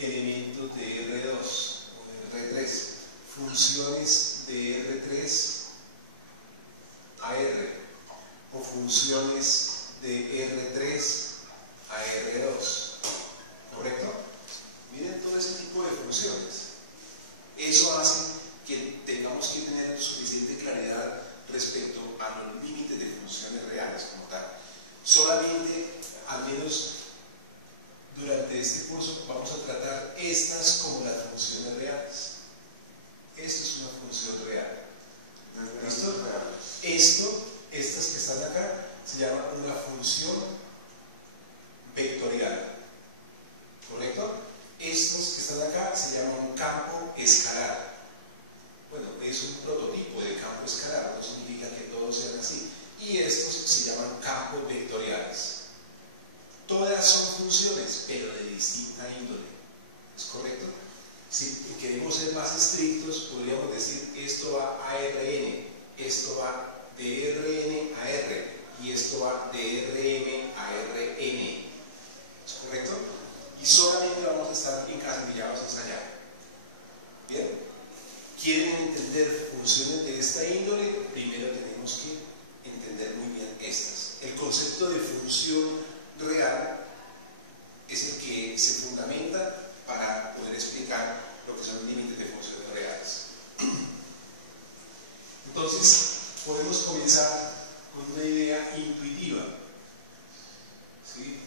elementos de R2 o de R3, funciones de R3 a R o funciones de R3 a R2, ¿correcto? Miren todo ese tipo de funciones. Eso hace que tengamos que tener suficiente claridad respecto a los límites de funciones reales como tal. Solamente, al menos durante este curso, vamos a tratar estas como las funciones reales. Esto es una función real. ¿Listo? Estas que están acá, se llama una función vectorial. ¿Correcto? Estos que están acá se llama un campo escalar. Bueno, es un prototipo de campo escalar, no significa que todos sean así. Y estos se llaman campos vectoriales. Todas son funciones, pero de distinta índole. ¿Es correcto? Si queremos ser más estrictos, podríamos decir esto va a Rn, esto va de Rn a R y esto va de Rm a Rn. ¿Es correcto? Y solamente vamos a estar encasillados hasta allá. ¿Bien? ¿Quieren entender funciones de esta índole? Primero tenemos que entender muy bien estas. El concepto de función real es el que se fundamenta para poder explicar lo que son los límites de funciones reales. Entonces, podemos comenzar con una idea intuitiva, ¿sí?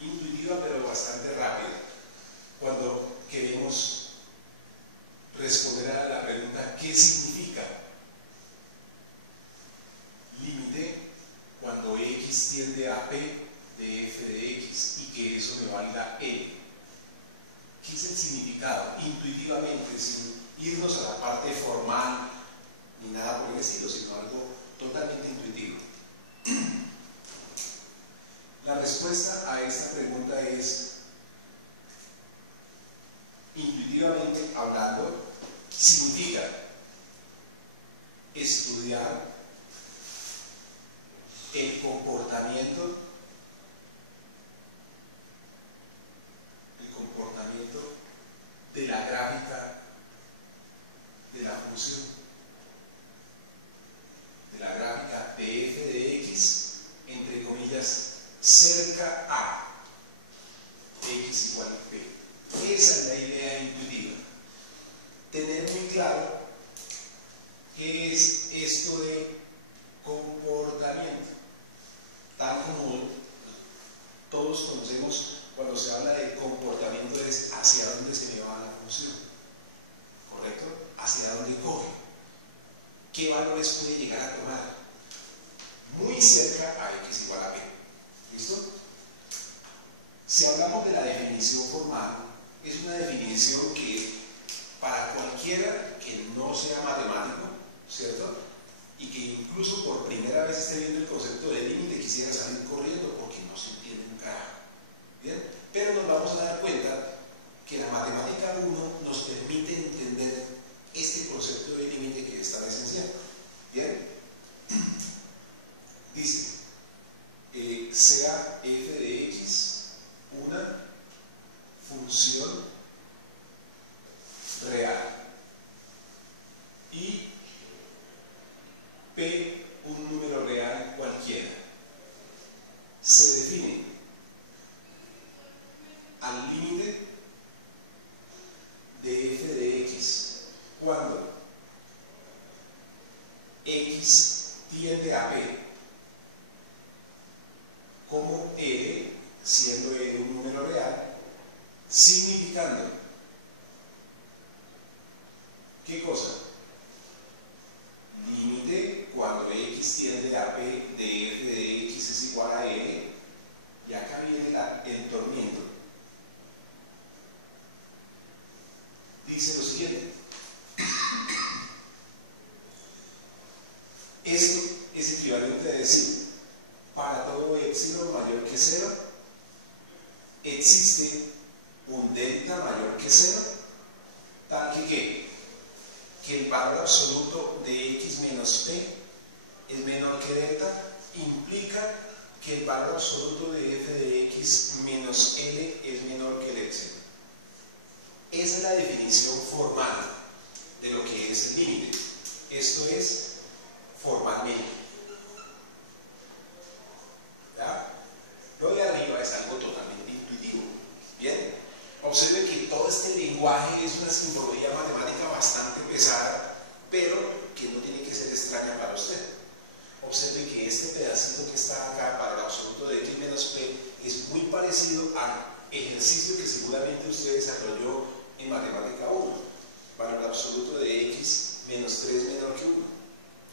Intuitiva pero bastante rápida, cuando queremos responder a la pregunta ¿qué significa límite cuando x tiende a p de f de x y que eso me valga L? ¿Qué es el significado? Intuitivamente, sin irnos a la parte formal ni nada por el estilo, sino algo totalmente intuitivo. La respuesta a esta pregunta es, intuitivamente hablando, significa estudiar el comportamiento de la gráfica de la función, de la gráfica de f de x, entre comillas, cerca a x igual a p. Esa es la idea intuitiva. Tener muy claro qué es esto de comportamiento. Tal como todos conocemos, cuando se habla de comportamiento es hacia dónde se me va la función, ¿correcto? Hacia dónde corre, qué valores puede llegar a tomar, muy cerca a x igual a p. ¿Listo? Si hablamos de la definición formal, es una definición que para cualquiera que no sea matemático, ¿cierto? Y que incluso por primera vez esté viendo el concepto de límite quisiera salir corriendo porque no se entiende un carajo. ¿Bien? Pero nos vamos a dar cuenta que la matemática 1 nos permite entender este concepto de límite que es tan esencial. ¿Bien? Dice, sea f de x una función real y p un número real cualquiera. Se define al límite de f de x cuando x tiende a p como L, siendo L un número real, significando ¿qué cosa? Límite cuando x tiende a p de f de x es igual a L, y acá viene el tormento. Dice lo siguiente. Esto es equivalente a decir, para todo epsilon mayor que 0, existe un delta mayor que 0, tal que el valor absoluto de x menos p es menor que delta, implica que el valor absoluto de f de x menos L es menor que el epsilon. Esa es la definición formal de lo que es el límite. Esto es formalmente. ¿Ya? Lo de arriba es algo totalmente intuitivo. Bien, observe que todo este lenguaje es una simbología matemática bastante pesada, pero que no tiene que ser extraña para usted. Observe que este pedacito que está acá para el absoluto de x menos p es muy parecido al ejercicio que seguramente usted desarrolló en matemática 1, valor absoluto de x menos 3 menor que 1.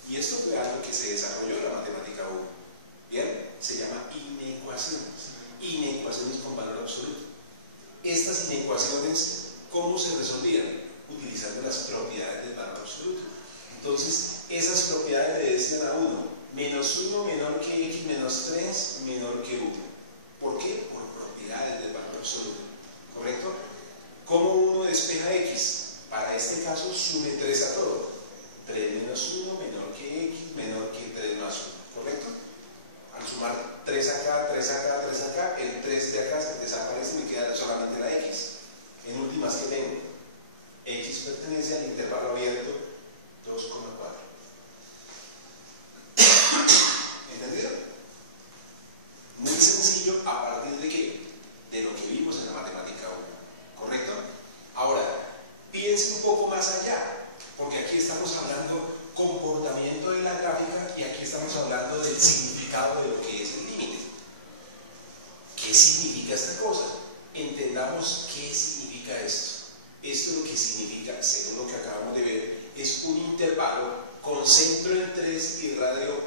Y esto fue algo que se desarrolló en la matemática 1. Bien, se llama inecuaciones. Inecuaciones con valor absoluto. Estas inecuaciones, ¿cómo se resolvían? Utilizando las propiedades del valor absoluto. Entonces, esas propiedades le decían a uno, menos 1 menor que x menos 3 menor que 1. ¿Por qué? Por propiedades del valor absoluto. ¿Correcto? ¿Cómo uno despeja x? Para este caso, sume 3 a todo. 3 menos 1 menor que x menor que 3 más 1. ¿Correcto? Al sumar 3 acá, 3 acá, 3 acá, el 3 de acá se desaparece y me queda solamente la x. En últimas, ¿qué tengo? X pertenece al intervalo abierto 2,4. ¿Entendido? Muy sencillo, ¿a partir de qué? De lo que vimos en la matemática 1. ¿Correcto? Ahora, piense un poco más allá, porque aquí estamos hablando comportamiento de la gráfica y aquí estamos hablando del significado de lo que es el límite. ¿Qué significa esta cosa? Entendamos qué significa esto. Esto lo que significa, según lo que acabamos de ver, es un intervalo con centro en 3 y radio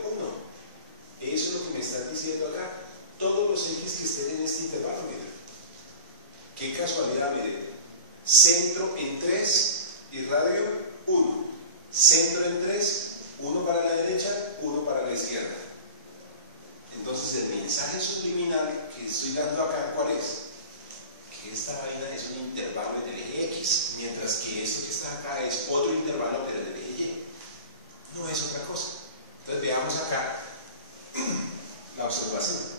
1. Eso es lo que me están diciendo acá. Todos los x que estén en este intervalo, miren. Qué casualidad, miren. Centro en 3 y radio 1. Centro en 3, 1 para la derecha, 1 para la izquierda. Entonces el mensaje subliminal que estoy dando acá, ¿cuál es? Que esta vaina es un intervalo del eje X, mientras que esto que está acá es otro intervalo pero del eje Y. No es otra cosa. Entonces veamos acá la observación.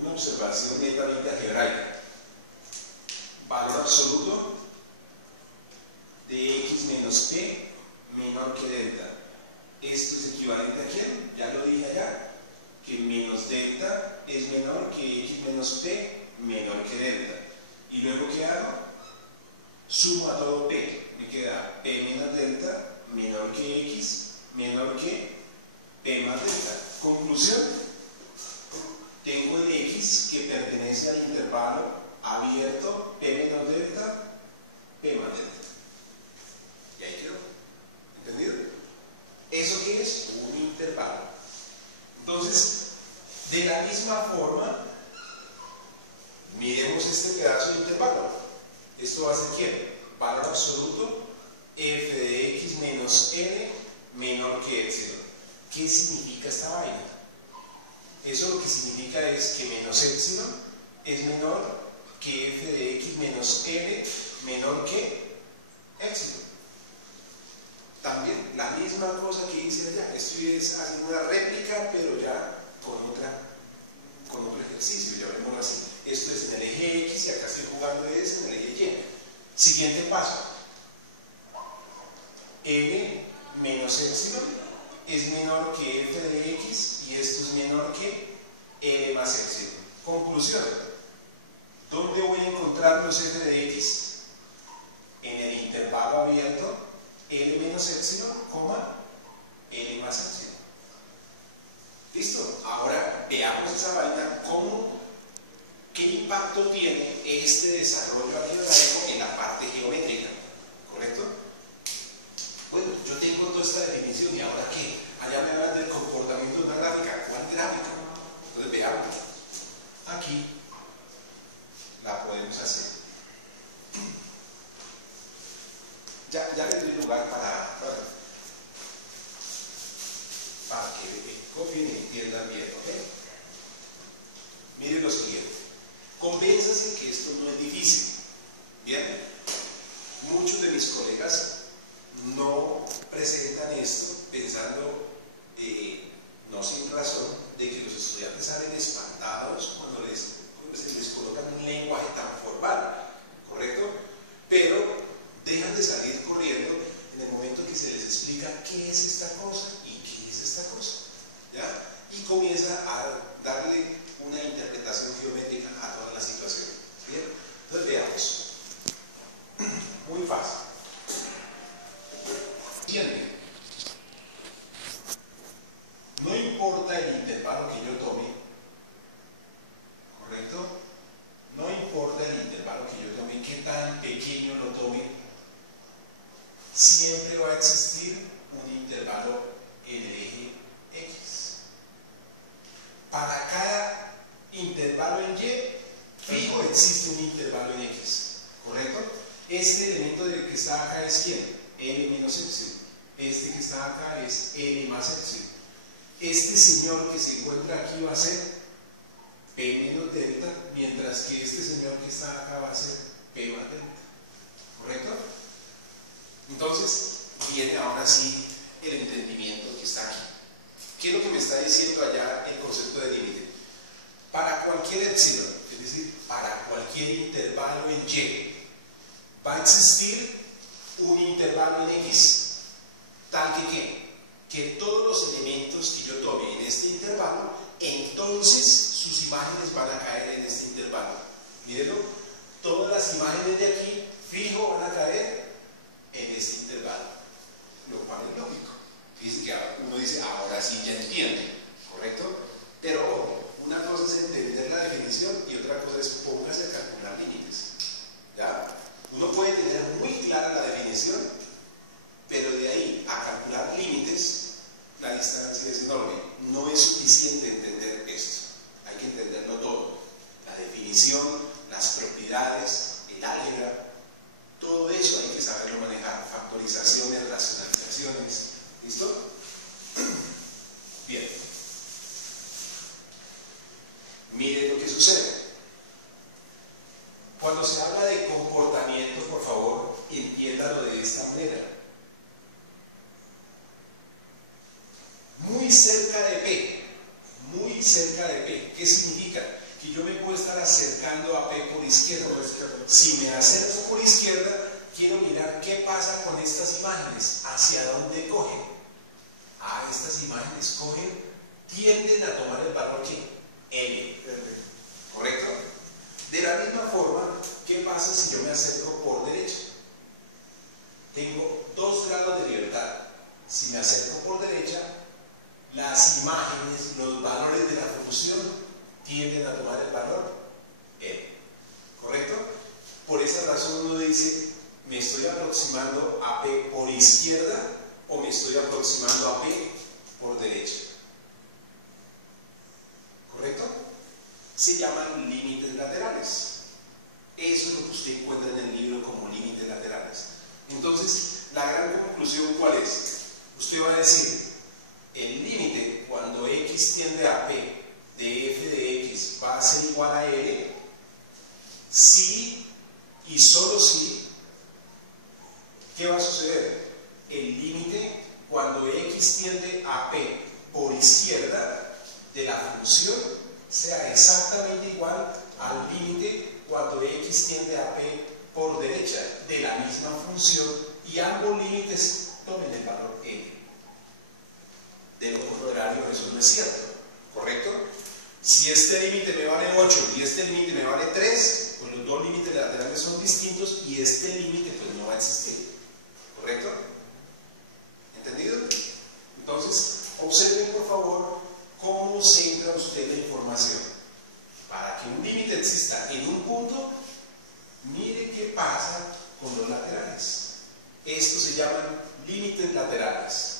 Una observación netamente algebraica. Valor absoluto de x menos p menor que delta. Esto es equivalente a ¿quién? Ya lo dije allá, que menos delta es menor que x menos p menor que delta. ¿Y luego qué hago? Sumo a todo p. Me queda p menos delta menor que x menor que p más delta. Conclusión. Tengo el x que pertenece al intervalo abierto p menos delta, p más delta. Y ahí quedó. ¿Entendido? ¿Eso qué es? Un intervalo. Entonces, de la misma forma, miremos este pedazo de intervalo. ¿Esto va a ser quién? Valor absoluto f de x menos n menor que epsilon. ¿Qué significa esta vaina? Eso lo que significa es que menos epsilon es menor que f de x menos n menor que epsilon. También la misma cosa que hice allá. Estoy haciendo una réplica, pero ya con otro ejercicio, llamémoslo así. Esto es en el eje X y acá estoy jugando en el eje Y. Siguiente paso. N menos epsilon es menor que f de x y esto es menor que n más epsilon. Conclusión. ¿Dónde voy a encontrar los f de x? En el intervalo abierto n menos epsilon, n más epsilon. ¿Listo? Ahora veamos esa vaina, qué impacto tiene este desarrollo algebraico en la parte geométrica. ¿Correcto? Bueno, yo tengo toda esta definición y ahora ¿qué? Allá me hablan del comportamiento de una gráfica. ¿Cuál gráfica? Entonces veamos. Aquí la podemos hacer. Ya le doy lugar para que copien y entiendan bien, ¿ok? Miren lo siguiente. Convénzase que esto no es difícil. Bien, muchos de mis colegas no presentan esto pensando, no sin razón, de que los estudiantes salen espantados cuando se les colocan un lenguaje tan Fijo existe un intervalo en X, ¿correcto? Este elemento que está acá es ¿quién? L menos epsilon. Este que está acá es L más epsilon. Este señor que se encuentra aquí va a ser P menos delta, mientras que este señor que está acá va a ser P más delta, ¿correcto? Entonces viene ahora sí el entendimiento que está aquí. ¿Qué es lo que me está diciendo allá el concepto de límite? Para cualquier epsilon, es decir, para cualquier intervalo en Y, va a existir un intervalo en X, tal que todos los elementos que yo tome en este intervalo, entonces sus imágenes van a caer en este intervalo. Mírenlo, todas las imágenes de aquí, fijo, van a caer en este intervalo, lo cual es lógico. Fíjense que uno dice, ahora sí ya entiendo, ¿correcto? Pero una cosa es entender la definición y otra cosa es póngase a calcular límites. ¿Ya? Uno puede tener muy clara la definición, pero de ahí a calcular límites, la distancia es enorme. No es suficiente entender esto. Hay que entenderlo todo. La definición, las propiedades, el álgebra, todo eso hay que saberlo manejar. Factorizaciones, racionalizaciones. ¿Listo? Bien. Miren lo que sucede. Cuando se habla de comportamiento, por favor, entiéndalo de esta manera. Muy cerca de P, muy cerca de P. ¿Qué significa? Que yo me puedo estar acercando a P por izquierda. Si me acerco por izquierda, quiero mirar qué pasa con estas imágenes, hacia dónde cogen. Estas imágenes cogen, tienden a tomar el valor ¿qué? L. ¿Correcto? De la misma forma, ¿qué pasa si yo me acerco por derecha? Tengo 2 grados de libertad. Si me acerco por derecha, las imágenes, los valores de la función tienden a tomar el valor L. ¿Correcto? Por esa razón uno dice, me estoy aproximando a P por izquierda o me estoy aproximando a P por derecha. ¿Correcto? Se llaman límites laterales. Eso es lo que usted encuentra en el libro como límites laterales. Entonces, la gran conclusión, ¿cuál es? Usted va a decir, el límite cuando X tiende a P de f de X va a ser igual a L si y solo si, ¿qué va a suceder? El límite cuando X tiende a P por izquierda de la función sea exactamente igual al límite cuando X tiende a P por derecha de la misma función y ambos límites tomen el valor L. De lo contrario, eso no es cierto, ¿correcto? Si este límite me vale 8 y este límite me vale 3, pues los dos límites laterales son distintos y este límite pues no va a existir, ¿correcto? ¿Entendido? Entonces, observen por favor cómo centra usted la información. Para que un límite exista en un punto, mire qué pasa con los laterales. Estos se llaman límites laterales.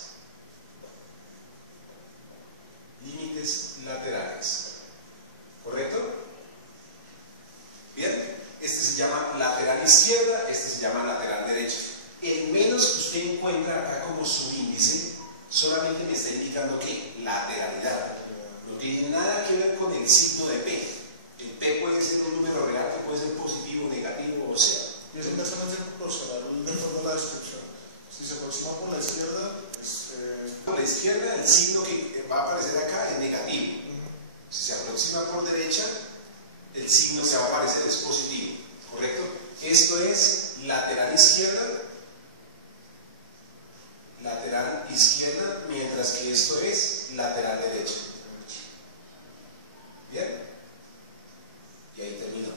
Límites laterales. ¿Correcto? Bien, este se llama lateral izquierda, este se llama lateral derecha. El menos que usted encuentra acá como subíndice solamente me está indicando que lateralidad. No tiene nada que ver con el signo de P. El P puede ser un número real que puede ser positivo, negativo, o sea. Y es inversamente proporcional de acuerdo a la descripción. Si se aproxima por la izquierda, por la izquierda el signo que va a aparecer acá es negativo. Si se aproxima por derecha, el signo que va a aparecer es positivo. ¿Correcto? Esto es lateral izquierda, mientras que esto es lateral derecha. ¿Bien? Y ahí terminó.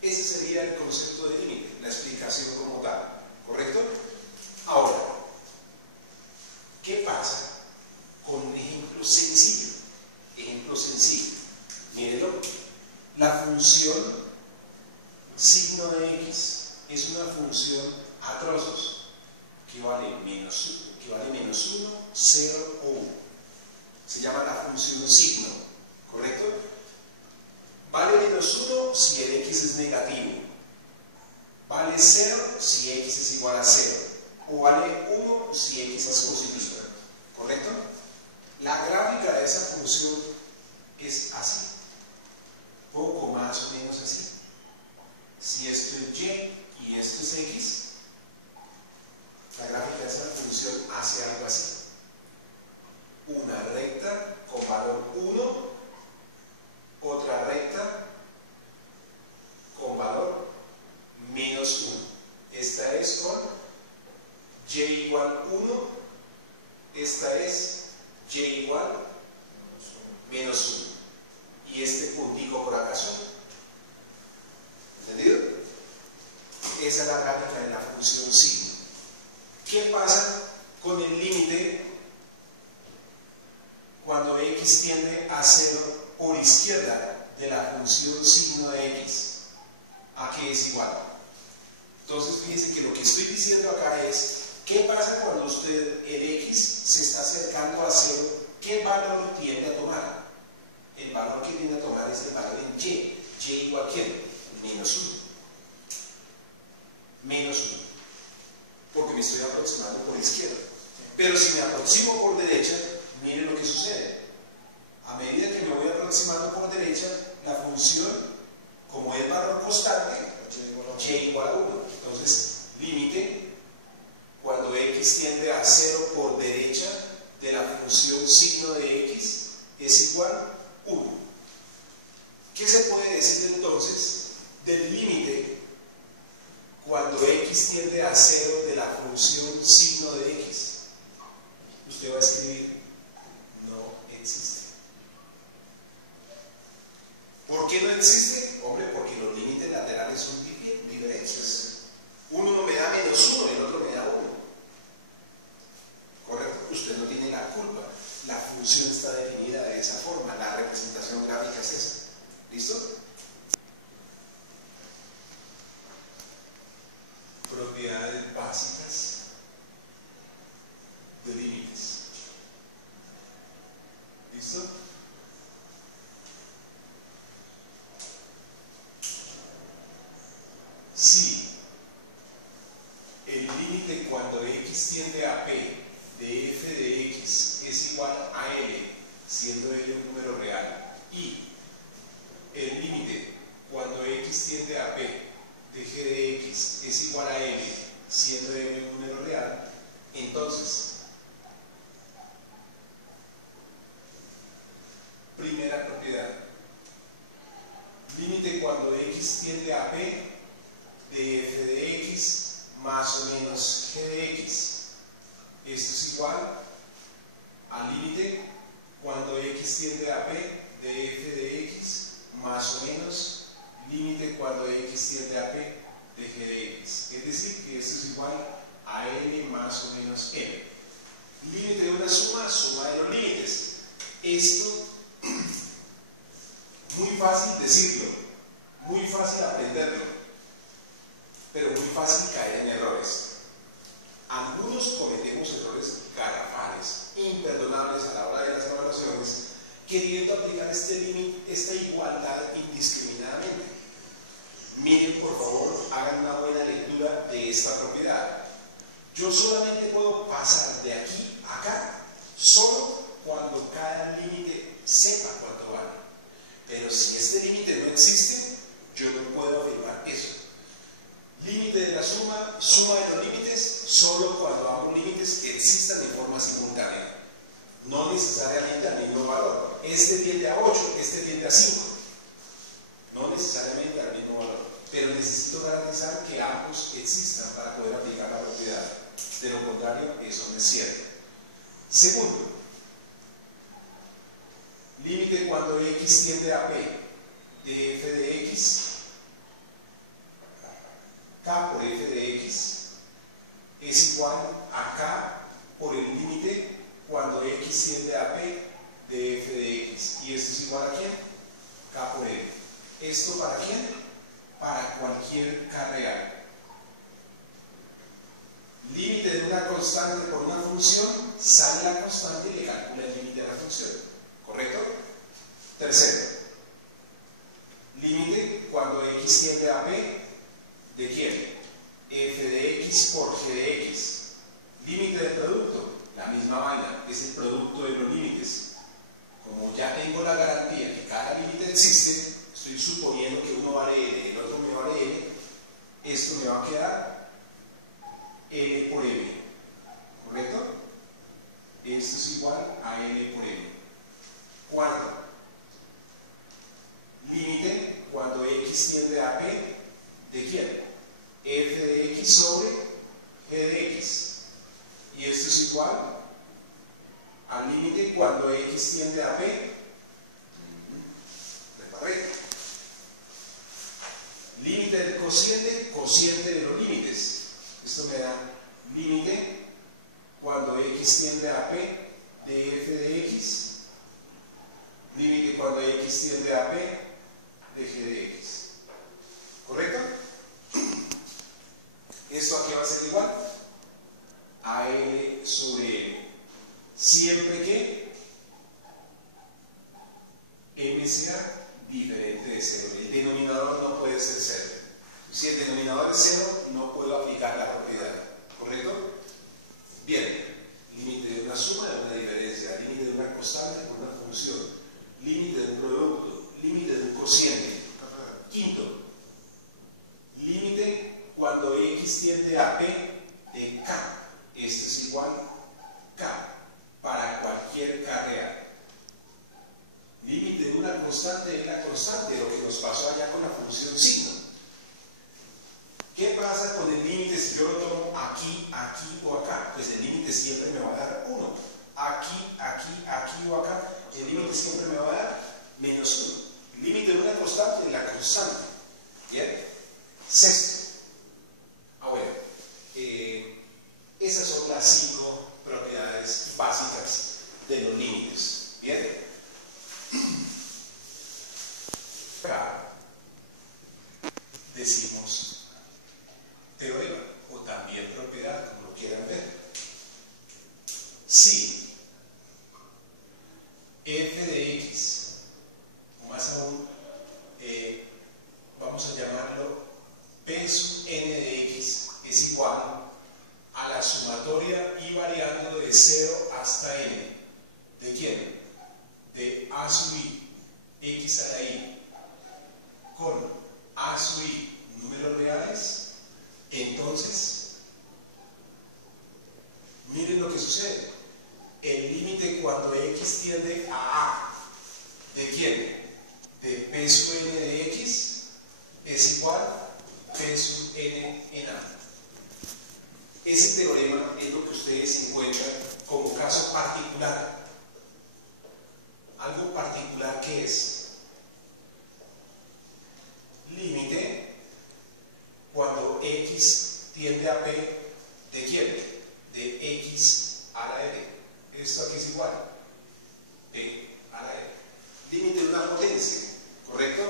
Ese sería el concepto de límite, la explicación como tal. ¿Correcto? Ahora, ¿qué pasa con un ejemplo sencillo? Ejemplo sencillo. Mírenlo. La función signo de X es una función a trozos que vale menos 1, 0 o 1. Se llama la función signo. ¿Correcto? Vale menos 1 si el negativo. Vale 0 si x es igual a 0. O vale 1 si x es positivo. ¿Correcto? La gráfica de esa función es así. Poco más o menos así. Si esto es y y esto es x, la gráfica de esa función hace algo así. Una recta con valor 1, otra recta con valor menos 1. Esta es con y igual 1, esta es y igual menos 1. Y este puntico por acá solo. ¿Entendido? Esa es la gráfica de la función signo. ¿Qué pasa con el límite cuando x tiende a 0 por izquierda de la función signo de x? ¿A qué es igual? Entonces fíjense que lo que estoy diciendo acá es, ¿qué pasa cuando usted, el x, se está acercando a 0? ¿Qué valor tiende a tomar? El valor que tiende a tomar es el valor en y. ¿Y igual a quién? Menos 1. Menos 1. Porque me estoy aproximando por izquierda. Pero si me aproximo por derecha, miren lo que sucede. A medida que me voy aproximando por derecha, la función, como es valor constante, y igual a 1. Entonces, límite, cuando x tiende a 0 por derecha de la función signo de x, es igual a 1. ¿Qué se puede decir entonces del límite cuando x tiende a 0 de la función signo de x? Usted va a escribir, no existe. ¿Por qué no existe? Hombre, porque los límites laterales son diferentes. Uno me da menos 1 y el otro me da 1. ¿Correcto? Usted no tiene la culpa. La función está definida de esa forma. La representación gráfica es esa. ¿Listo? Propiedades básicas de límites. ¿Listo? Si el límite cuando x tiende a p de f de x es igual a l, siendo l un número real, y el límite cuando x tiende a p de g de x es igual a l, siendo l un número real, entonces, primera propiedad, límite cuando x tiende a p de f de x más o menos g de x. Esto es igual al límite cuando x tiende a p de f de x más o menos límite cuando x tiende a p de g de x. Es decir, que esto es igual a n más o menos m. Límite de una suma, suma de los límites. Esto, muy fácil decirlo, muy fácil aprenderlo, pero muy fácil caer en errores. Algunos cometemos errores garrafales, imperdonables a la hora de las evaluaciones, queriendo aplicar este límite, esta igualdad indiscriminadamente. Miren, por favor, hagan una buena lectura de esta propiedad. Yo solamente puedo pasar de aquí a acá solo cuando cada límite sepa cuánto vale. Pero si este límite no existe, yo no puedo afirmar eso. Límite de la suma, suma de los límites, solo cuando ambos límites existan de forma simultánea. No necesariamente al mismo valor. Este tiende a 8, este tiende a 5. No necesariamente al mismo valor. Pero necesito garantizar que ambos existan para poder aplicar la propiedad. De lo contrario, eso no es cierto. Segundo, límite cuando x tiende a p de f de x, k por f de x es igual a k por el límite cuando x tiende a p de f de x. ¿Y esto es igual a quién? K por l. ¿Esto para quién? Para cualquier k real. Límite de una constante por una función, sale la constante y le calcula el límite de la función. ¿Correcto? Tercero, límite cuando x x tiende a p, ¿de quién? F de x por g de x. Límite del producto, la misma vaina, es el producto de los límites. Como ya tengo la garantía que cada límite existe, estoy suponiendo que uno vale n, el otro me vale n, esto me va a quedar n por m, ¿correcto? Esto es igual a n por m. Cuarto, límite cuando x tiende a p, ¿de quién? F de x sobre g de x. Y esto es igual al límite cuando x tiende a p. Límite del cociente, cociente de los límites. Esto me da límite cuando x tiende a p de f de x. Límite cuando x tiende a p de g de x. ¿Correcto? ¿Esto aquí va a ser igual? A n sobre n. Siempre que m sea diferente de 0. El denominador no puede ser 0. Si el denominador es 0, no puedo aplicar la propiedad. ¿Correcto? Bien. Límite de una suma de una diferencia. Límite de una constante por una función. Límite de un producto. Límite de un cociente. Quinto. Límite cuando x tiende a p de k. Esto es igual a k para cualquier k real. Límite de una constante es la constante, lo que nos pasó allá con la función signo. ¿Qué pasa con el límite si yo lo tomo aquí, aquí o acá? Pues el límite siempre me va a dar 1. Aquí, aquí, aquí o acá, el límite siempre me va a dar -1. Límite de una constante es la constante. ¿Bien? Sexto. Bueno, esas son las 5 propiedades básicas de los límites. ¿Bien? Acá decimos teorema o también propiedad, como lo quieran ver. Si f de x, o más aún, vamos a llamarlo p sub n de x, es igual a la sumatoria y variando de 0 hasta n. ¿De quién? De a sub i, x a la i, con a sub i números reales. Entonces, miren lo que sucede. El límite cuando x tiende a a, ¿de quién? De p sub n de x es igual a p sub n en a. Ese teorema es lo que ustedes encuentran como caso particular. Algo particular que es límite cuando x tiende a p, ¿de quién? De x a la n. Esto aquí es igual p a la n. Límite de una potencia, ¿correcto?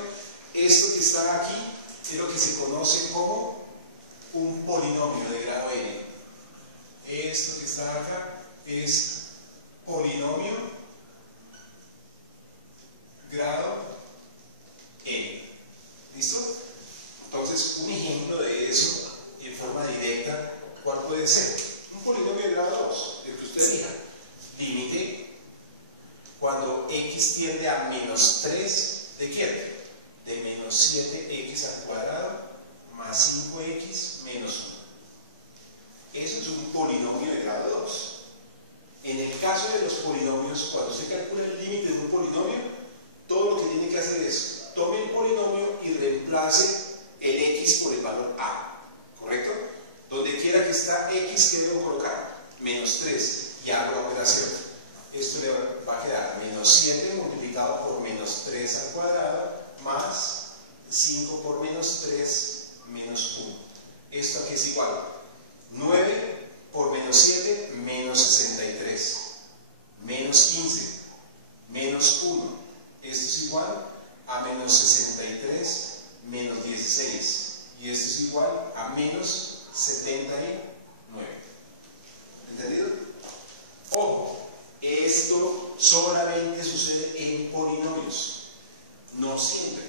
Esto que está aquí es lo que se conoce como un polinomio de grado n. Esto que está acá es polinomio grado n. ¿Listo? Entonces, un ejemplo de eso en forma directa, ¿cuál puede ser? Un polinomio de grado 2, el que usted diga. Límite cuando x tiende a -3, ¿de quién? De -7x al cuadrado más 5x menos 1. Eso es un polinomio de grado 2. En el caso de los polinomios, cuando se calcula el límite de un polinomio, todo lo que tiene que hacer es tome el polinomio y reemplace el x por el valor a, ¿correcto? Donde quiera que está x, ¿qué debo colocar? -3, y hago la operación. Esto le va a quedar -7 multiplicado por -3 al cuadrado más 5 por -3 menos 1. Esto aquí es igual 9 por -7 menos 63 menos 15 menos 1. Esto es igual a menos 63 menos 16 y esto es igual a menos 79. ¿Entendido? Ojo, esto solamente sucede en polinomios, no siempre.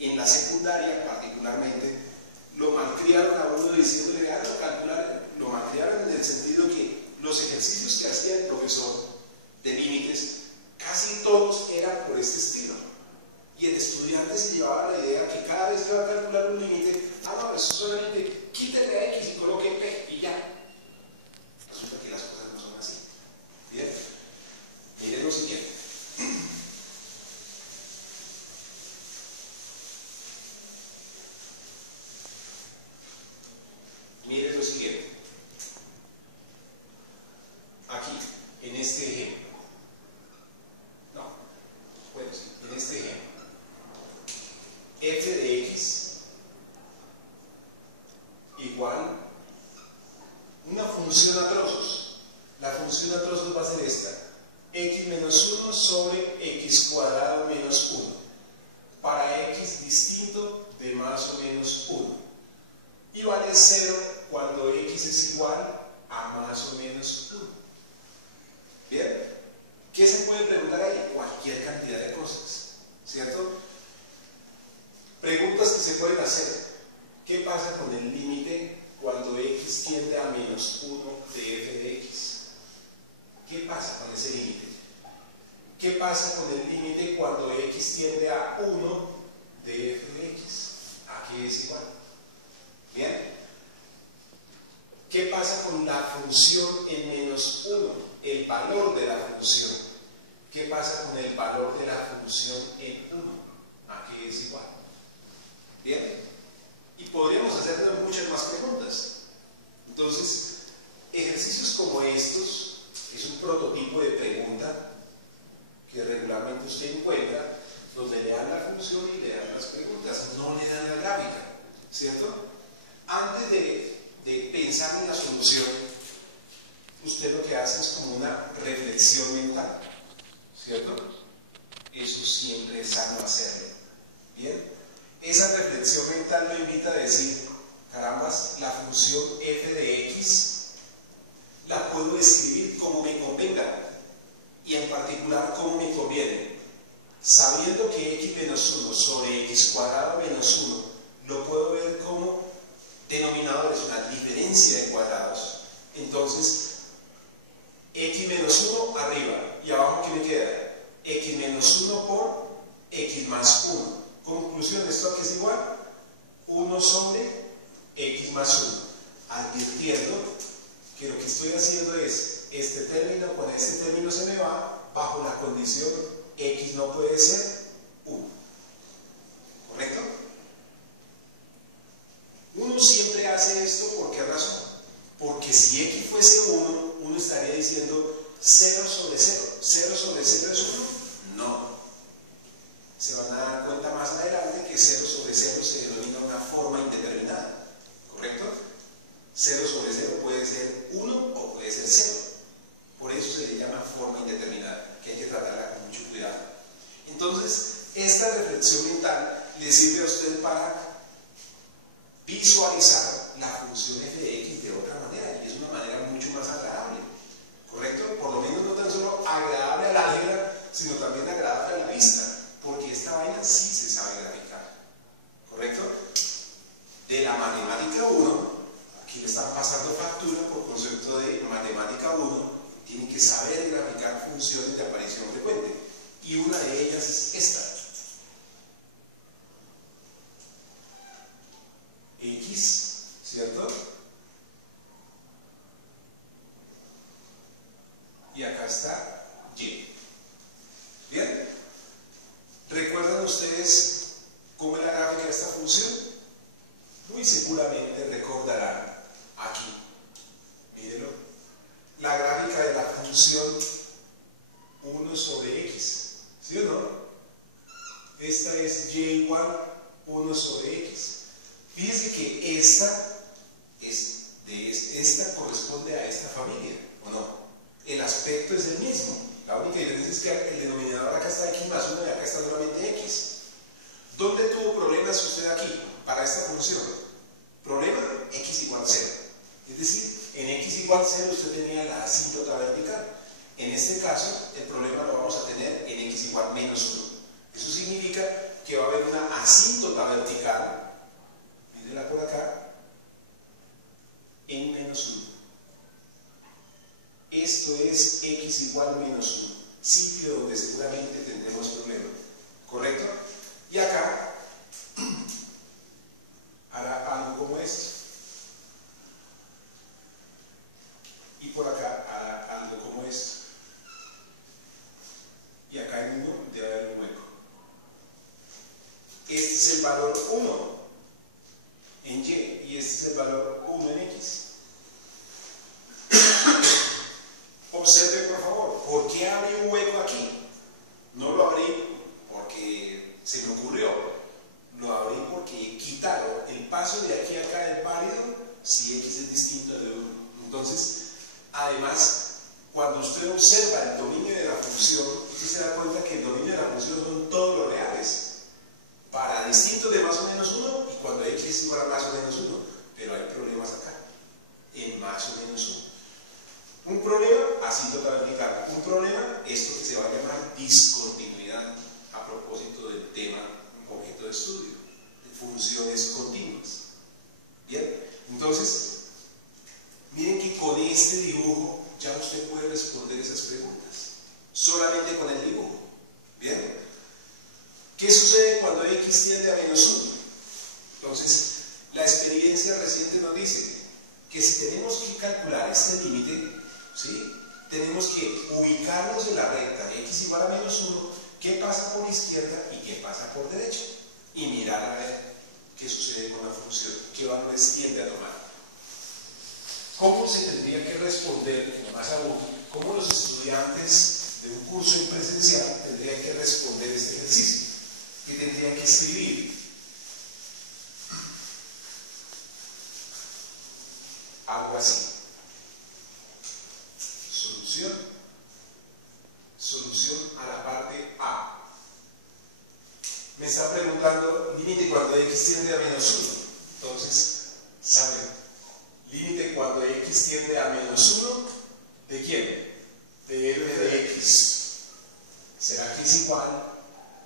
En la secundaria España particularmente, lo malcriaron a uno diciéndole, hágalo calcular, lo malcriaron en el sentido que los ejercicios que hacía el profesor de límites, casi todos eran por este estilo. Y el estudiante se llevaba la idea que cada vez que va a calcular un límite, no, eso solamente quítale a X y coloque P y ya. Resulta que las cosas no son así. Bien, miren lo siguiente. Miren lo siguiente. Aquí, en este ejemplo. No, bueno, sí, en este ejemplo. F de X igual una función a trozos. La función a trozos va a ser esta: X menos 1 sobre X cuadrado menos 1 para X distinto de más o menos 1 y vale 0 cuando X es igual a más o menos 1. ¿Bien? ¿Qué se puede preguntar ahí? Cualquier cantidad de cosas, ¿cierto? Preguntas que se pueden hacer. ¿Qué pasa con el límite cuando X tiende a menos 1 de F de X? ¿Qué pasa con ese límite? ¿Qué pasa con el límite cuando X tiende a 1 de F de X? ¿A qué es igual? ¿Bien? ¿Qué pasa con la función en menos 1? El valor de la función. ¿Qué pasa con el valor de la función en 1? ¿A qué es igual? ¿Bien? Y podríamos hacernos muchas más preguntas. Entonces, ejercicios como estos es un prototipo de pregunta que regularmente usted encuentra donde le dan la función y le dan las preguntas, no le dan la gráfica, ¿cierto? Antes de pensar en la solución, usted lo que hace es como una reflexión mental, ¿cierto? Eso siempre es sano hacerlo. ¿Bien? Esa reflexión mental lo invita a decir, carambas, la función f de x la puedo escribir como me convenga y en particular como me conviene, sabiendo que x menos 1 sobre x cuadrado menos 1 lo puedo ver como denominadores, una diferencia de cuadrados. Entonces, x menos 1 arriba y abajo, ¿qué me queda? X menos 1 por x más 1. Conclusión, ¿esto aquí es igual? 1 sobre x más 1. Advirtiendo que lo que estoy haciendo es, este término con este término se me va bajo la condición x no puede ser 1. ¿Correcto? Uno siempre hace esto, ¿por qué razón? Porque si x fuese 1, uno estaría diciendo 0 sobre 0. ¿0 sobre 0 es 1? No. Se van a dar cuenta más adelante que 0 sobre 0 se denomina una forma indeterminada. ¿Correcto? 0 sobre 0 puede ser 1 o puede ser 0. Por eso se le llama forma indeterminada, que hay que tratarla con mucho cuidado. Entonces, esta reflexión mental le sirve a usted para visualizar la función f de x de otra manera, y es una manera mucho más agradable. ¿Correcto? Por lo menos no tan solo agradable al álgebra, sino también agradable a la vista, porque esta vaina sí se sabe graficar. ¿Correcto? De la matemática 1, aquí le están pasando factura por concepto de matemática 1, tiene que saber graficar funciones de aparición frecuente, y una de ellas es esta. X, ¿cierto? Y acá está Y. ¿Bien? ¿Recuerdan ustedes cómo es la gráfica de esta función? Muy seguramente recordarán aquí. Mírenlo. La gráfica de la función 1 sobre x. ¿Sí o no? Esta es y igual 1 sobre x. Fíjense que esta corresponde a esta familia, ¿o no? El aspecto es el mismo. La única diferencia es que el denominador acá está x más 1 y acá está solamente x. ¿Dónde tuvo problemas usted aquí para esta función? Problema, x igual 0. Es decir, en x igual 0 usted tenía la asíntota vertical. En este caso, el problema lo vamos a tener en x igual menos 1. Eso significa que va a haber una asíntota vertical igual a menos 1, sitio donde seguramente tendremos problemas, ¿correcto? Y acá hará algo como esto, y por acá hará algo como esto, y acá en 1 debe haber un hueco. Este es el valor 1 en Y y este es el valor 1 en X. Observe por favor, ¿por qué abrí un hueco aquí? No lo abrí porque se me ocurrió, lo abrí porque quitaron el paso de aquí a acá es válido si X es distinto de 1. Entonces, además, cuando usted observa el dominio de la función, usted se da cuenta que el dominio de la función son todos los reales, para distintos de más o menos 1 y cuando X es igual a más o menos 1, pero hay problemas acá, en más o menos 1. Un problema, así toca explicar, un problema, esto que se va a llamar discontinuidad, a propósito del tema objeto de estudio, de funciones continuas. Bien, entonces, miren que con este dibujo ya usted puede responder esas preguntas, solamente con el dibujo. Bien, ¿qué sucede cuando X tiende a menos 1? Entonces, la experiencia reciente nos dice que si tenemos que calcular este límite, ¿sí?, tenemos que ubicarnos en la recta X igual a menos 1, qué pasa por izquierda y qué pasa por derecha, y mirar a ver qué sucede con la función, qué valores tiende a tomar. ¿Cómo se tendría que responder, más aún, cómo los estudiantes de un curso en presencial tendrían que responder este ejercicio? ¿Qué tendrían que escribir? Algo así. Solución a la parte A. Me está preguntando límite cuando X tiende a menos 1. Entonces, ¿saben? Límite cuando X tiende a menos 1, ¿de quién? De f de X. ¿Será que es igual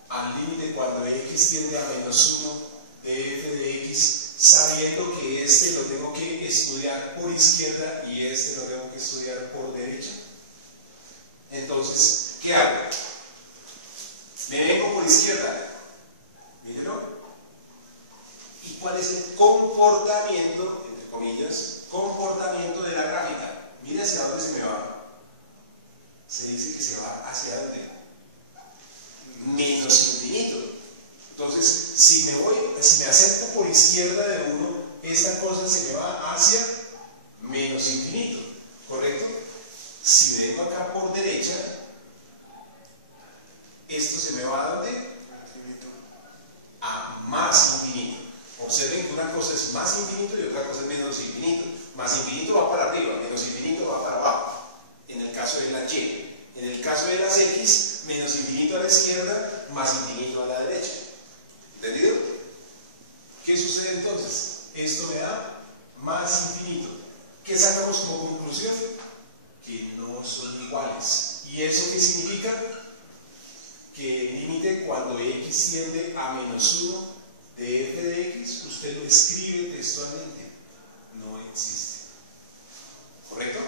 al límite cuando X tiende a menos 1 de f de X, sabiendo que este lo tengo que estudiar por izquierda y este lo tengo que estudiar por derecha? Entonces, ¿qué hago? Me vengo por izquierda, mírenlo. ¿Y cuál es el comportamiento, entre comillas, comportamiento de la gráfica? Mire hacia dónde se me va. Se dice que se va hacia dónde, menos infinito. Entonces, si me acerco por izquierda de 1, esta cosa se me va hacia menos infinito, ¿correcto? Si vengo acá por derecha, esto se me va a ¿dónde? A más infinito. Observen que una cosa es más infinito y otra cosa es menos infinito. Más infinito va para arriba, menos infinito va para abajo. En el caso de la Y. En el caso de las X, menos infinito a la izquierda, más infinito a la derecha. ¿Entendido? ¿Qué sucede entonces? Esto me da más infinito. ¿Qué sacamos como conclusión? Que no son iguales. ¿Y eso qué significa? Que el límite cuando X tiende a menos 1 de f de X, usted lo escribe textualmente, no existe. ¿Correcto?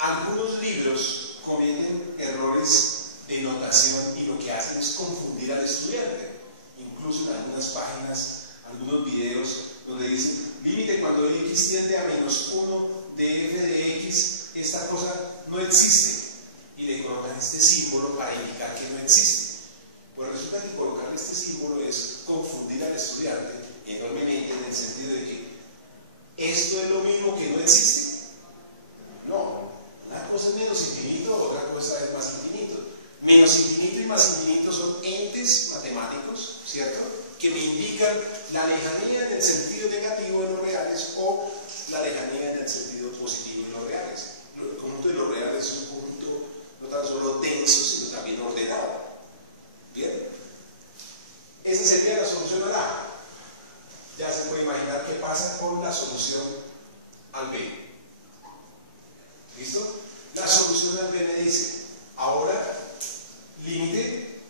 Algunos libros cometen errores de notación y lo que hacen es confundir al estudiante. Incluso en algunas páginas, algunos videos donde dicen límite cuando X tiende a menos 1 de f de X, esta cosa no existe, y le colocan este símbolo para indicar que no existe. Pues resulta que colocarle este símbolo es confundir al estudiante enormemente, en el sentido de que esto es lo mismo que no existe. No, una cosa es menos infinito, otra cosa es más infinito. Menos infinito y más infinito son entes matemáticos, ¿cierto?, que me indican la lejanía en el sentido negativo de los reales o la lejanía en el sentido positivo de los reales. El conjunto de los reales es un conjunto no tan solo denso, sino también ordenado. Bien, esa sería la solución al A. Ya se puede imaginar qué pasa con la solución al B. ¿Listo? La solución al B me dice, ahora, límite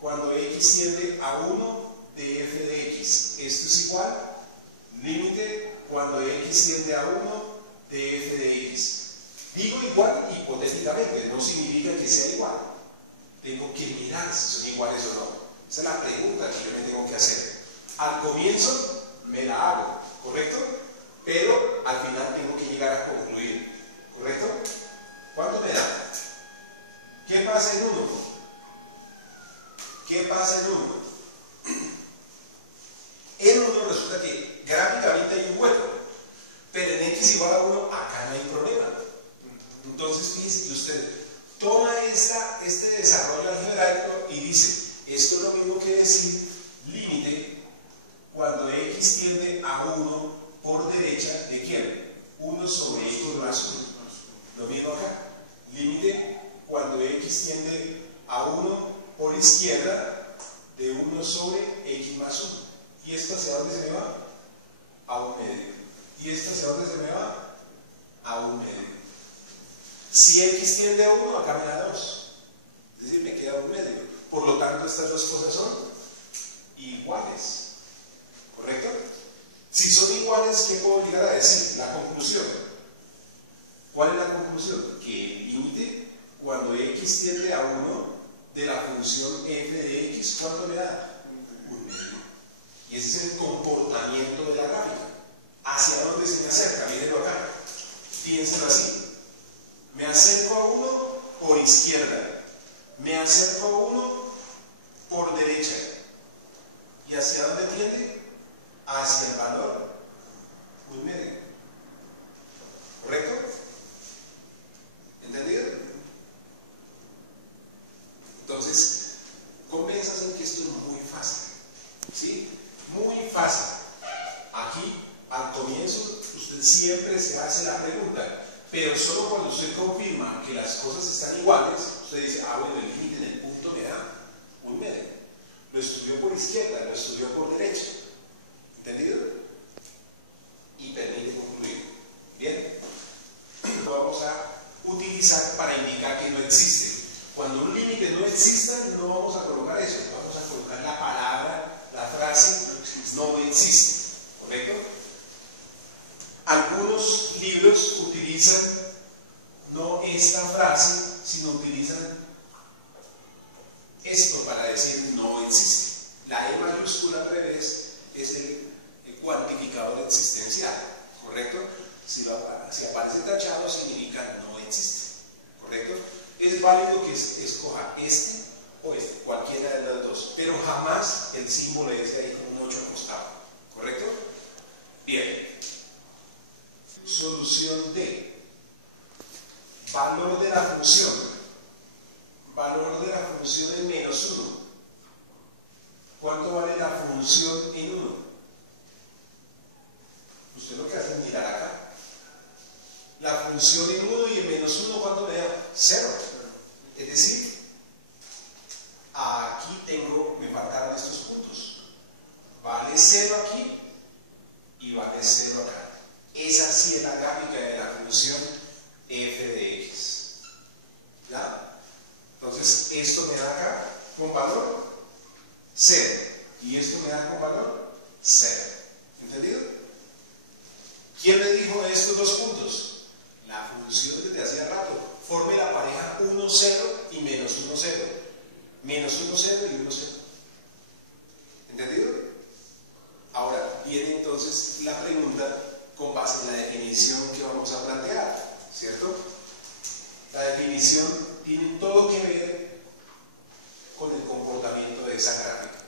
cuando X tiende a 1 de f de X. Esto es igual, límite cuando X tiende a 1 de f de X. Digo igual hipotéticamente, no significa que sea igual. Tengo que mirar si son iguales o no. Esa es la pregunta que yo me tengo que hacer. Al comienzo me la hago, ¿correcto? Pero al final tengo que llegar a concluir, ¿correcto? ¿Cuánto me da? ¿Qué pasa en 1? ¿Qué pasa en 1? En 1 resulta que gráficamente hay un hueco, pero en x igual a 1 acá no hay problema. Entonces fíjense que usted toma este desarrollo algebraico y dice, esto es lo mismo que decir límite cuando x tiende a 1 por derecha, ¿de quién? 1 sobre x más 1. Lo mismo acá, límite cuando x tiende a 1 por izquierda de 1 sobre x más 1. ¿Y esto hacia dónde se me va? A 1 medio. ¿Y esto hacia dónde se me va? A 1 medio. Si x tiende a 1, acá me da 2. Es decir, me queda 1 medio. Por lo tanto, estas dos cosas son iguales. ¿Correcto? Si son iguales, ¿qué puedo llegar a decir? La conclusión. ¿Cuál es la conclusión? Que el límite, cuando x tiende a 1, de la función f de x, ¿cuánto me da? 1 medio. Y ese es el comportamiento de la gráfica. ¿Hacia dónde se me acerca? Mírenlo acá. Piénsenlo así. Me acerco a 1 por izquierda. Me acerco a 1 por derecha. ¿Y hacia dónde tiende? Hacia el valor 1 medio. ¿Correcto? ¿Entendido? Entonces, convénzase en que esto es muy fácil. ¿Sí? Muy fácil. Aquí, al comienzo, usted siempre se hace la pregunta, pero solo cuando usted confirma que las cosas están iguales, usted dice, ah, bueno, el límite en el punto me da 1 medio. Lo estudió por izquierda, lo estudió por derecha. ¿Entendido? Y permite concluir. Bien. Lo vamos a utilizar para indicar que no existe. Cuando un límite no exista, no vamos a colocar eso. Vamos a colocar la palabra, la frase no existe. ¿Correcto? Algunos libros utilizan no esta frase, sino utilizan esto para decir no existe. La E mayúscula al revés es el cuantificador existencial, ¿correcto? Si aparece tachado significa no existe, ¿correcto? Es válido que escoja este o este, cualquiera de los dos, pero jamás el símbolo es de ahí con un 8 acostado, ¿correcto? Bien. Solución D. Valor de la función. Valor de la función en menos 1. ¿Cuánto vale la función en 1? Usted lo que hace es mirar acá. La función en 1 y en menos 1, ¿cuánto me da? 0. Es decir, aquí me faltaron estos puntos. Vale 0 aquí y vale 0 acá. Esa sí es la gráfica de la función f de x. ¿Ya? Entonces, esto me da acá con valor 0. Y esto me da con valor 0. ¿Entendido? ¿Quién me dijo estos dos puntos? La función desde hacía rato. Forme la pareja 1, 0 y menos 1, 0. Menos 1, 0 y 1, 0. ¿Entendido? Ahora, viene entonces la pregunta con base en la definición que vamos a plantear, ¿cierto? La definición tiene todo que ver con el comportamiento de esa gráfica.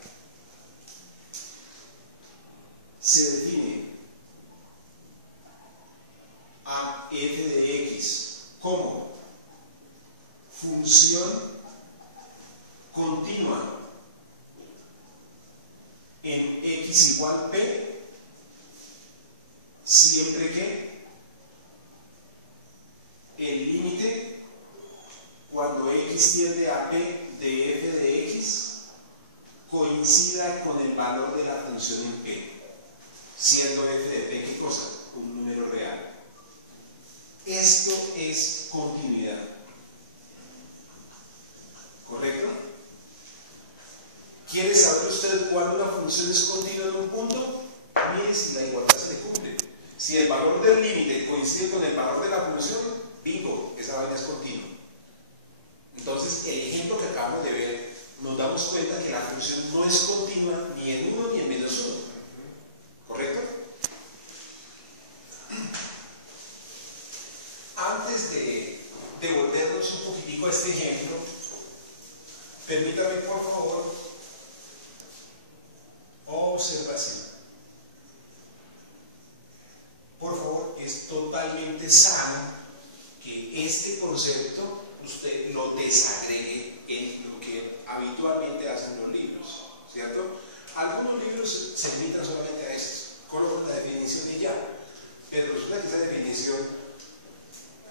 Se define a f de x como función continua en x igual p, siempre que el límite cuando x tiende a p de f de x coincida con el valor de la función en p, siendo f de p, ¿qué cosa? Un número real. Esto es continuidad. ¿Correcto? ¿Quiere saber usted cuándo una función es continua en un punto? Mire si la igualdad se le cumple. Si el valor del límite coincide con el valor de la función, bingo, esa vaina es continua. Entonces, el ejemplo que acabamos de ver, nos damos cuenta que la función no es continua ni en 1 ni en -1. ¿Correcto? Antes de devolvernos un poquitico a este ejemplo, permítame por favor observación. Por favor, es totalmente sano que este concepto usted lo desagregue en lo que habitualmente hacen los libros, ¿cierto? Algunos libros se limitan solamente a esto, colocan la definición y ya, pero resulta que esa definición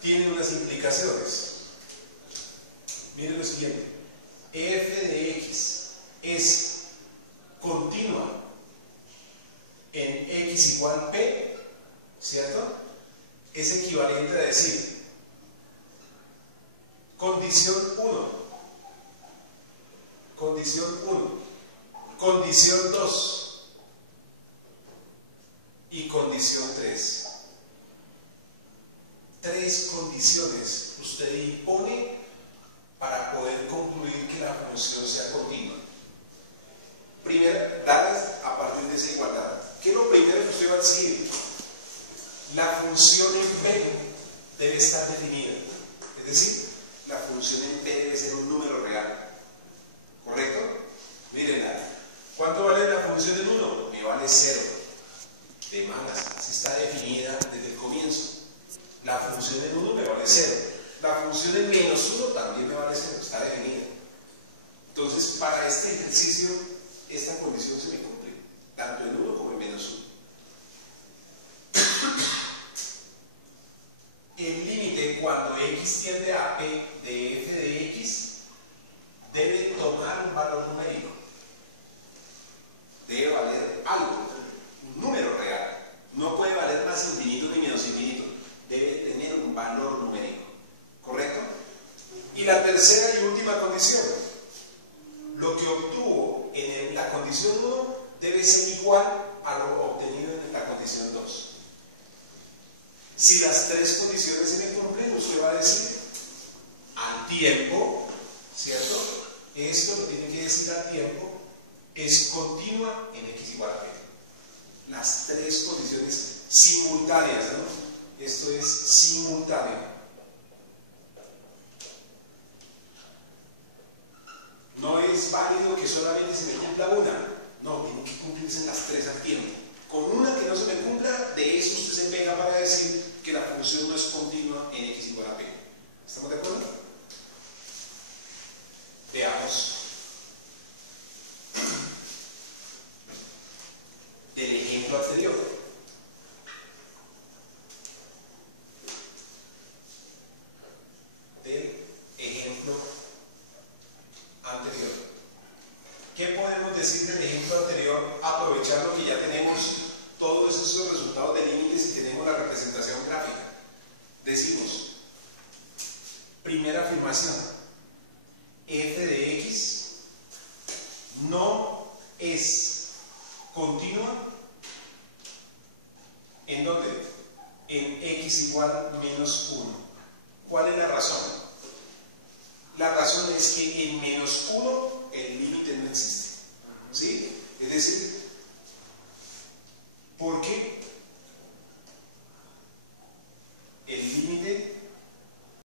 tiene unas implicaciones. Miren lo siguiente: f de x es continua en x igual p, ¿cierto? Es equivalente a decir condición 1, condición 1, condición 2 y condición 3. Tres condiciones usted impone para poder concluir que la función sea continua. Primero, dadas a partir de esa igualdad. ¿Qué es lo primero que usted va a decir? La función en P debe estar definida. Es decir, la función en P debe ser un número real. ¿Correcto? Mírenla. ¿Cuánto vale la función en 1? Me vale 0. De malas, así está definida desde el comienzo. La función en 1 me vale 0. La función en -1 también me vale 0. Está definida. Entonces, para este ejercicio, esta condición se me cumple, tanto en 1 como en -1. El límite cuando x tiende a p de f de x debe tomar un valor numérico. Debe valer algo, un número real. No puede valer más infinito ni menos infinito. Debe tener un valor numérico. ¿Correcto? Y la tercera y última condición: lo que obtuvo en la condición 1 debe ser igual a lo obtenido en la condición 2. Si las tres condiciones se me cumplen, usted va a decir al tiempo, ¿cierto? Esto lo tiene que decir al tiempo, es continua en x igual a p. Las tres condiciones simultáneas, ¿no? Esto es simultáneo. No es válido que solamente se me cumpla una. No, tienen que cumplirse las tres al tiempo. Con una que no se me cumpla, de eso usted se pega para decir que la función no es continua en x igual a p. ¿Estamos de acuerdo? Veamos. Del ejemplo anterior. Del ejemplo anterior. ¿Qué podemos decir del ejemplo anterior? Aprovechando que ya tenemos todos esos resultados de límites y tenemos la representación gráfica. Decimos, primera afirmación: f de x no es continua. ¿En dónde? En x igual -1. ¿Cuál es la razón? La razón es que en -1 el límite no existe. ¿Sí? Es decir, ¿por qué?